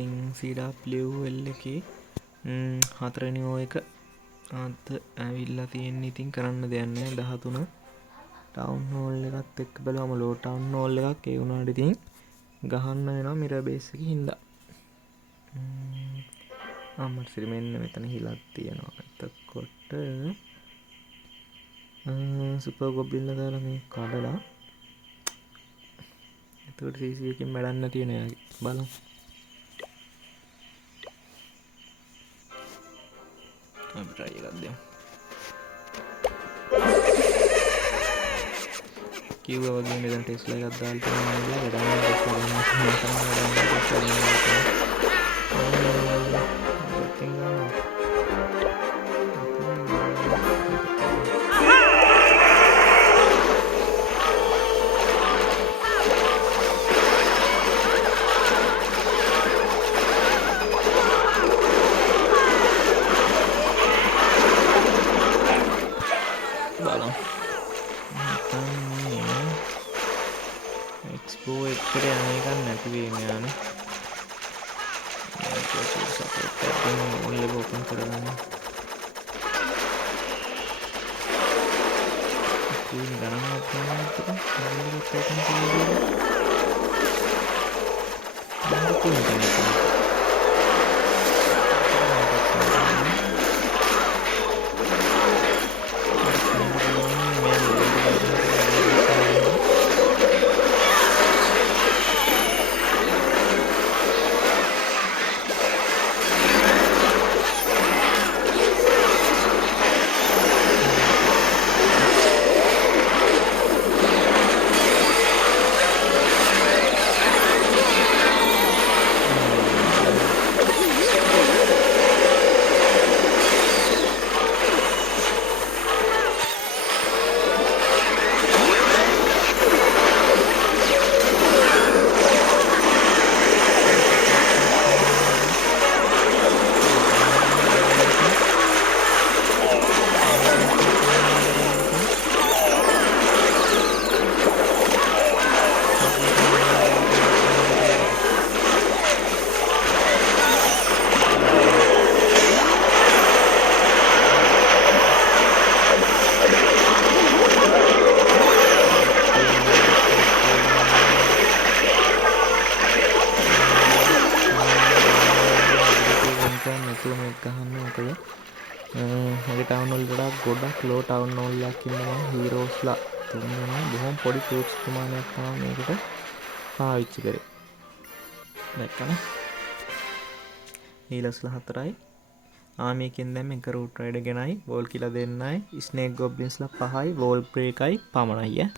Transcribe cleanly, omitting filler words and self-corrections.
ඉතින් CW එකේ හතරවෙනි ඕ එක අද ඇවිල්ලා තියෙන්නේ. ඉතින් කරන්න දෙයක් නැහැ. 13 ටවුන් හෝල් එකත් එක්ක බලවම ලෝ ටවුන් හෝල් එකක් ඒ වුණාට ඉතින් ගහන්න වෙනවා මිරර් බේස් එකේ හින්දා. අමර්සිරි මෙන්න මෙතන හිලක් තියෙනවා. එතකොට සුපර් ගොබ්ලින්ලා දාලා මේ කඩලා එතකොට CC එකකින් වැඩක් නැති වෙන යාගේ බලමු. අපි try එකක් දෙමු. කිව්වා වගේ මෙතන ටෙස්ලා එකක් දාලා තියෙනවා නේද? වැඩක් එක්ස්පෝ එකට යන එකක් නැති වෙන්නේ යානේ. ඒක සපෝට් එකෙන් ඔන්ලයින් ඕපන් කරගන්න. ඉතින් ගණන්වත් ගන්නත් මොකද ඕපන් කරන්නේ? මගේ ටවුන් වල වඩා ගොඩක් ලෝ ටවුන් වල එකක් ඉන්නවා හීරෝස්ලා තුන්දෙනා බොහොම පොඩි ට්‍රූප්ස් ප්‍රමාණයක් තමයි මේකට පාවිච්චි කරේ. දැක්කම හීලර්ස්ලා 4යි ආමි එකෙන් දැන් එක රූට් රයිඩර් ගෙනයි වෝල් කිලා දෙන්නයි ස්නේක් ගොබ්ලින්ස්ලා 5යි වෝල් බ්‍රේකයි පමණයි ඈ.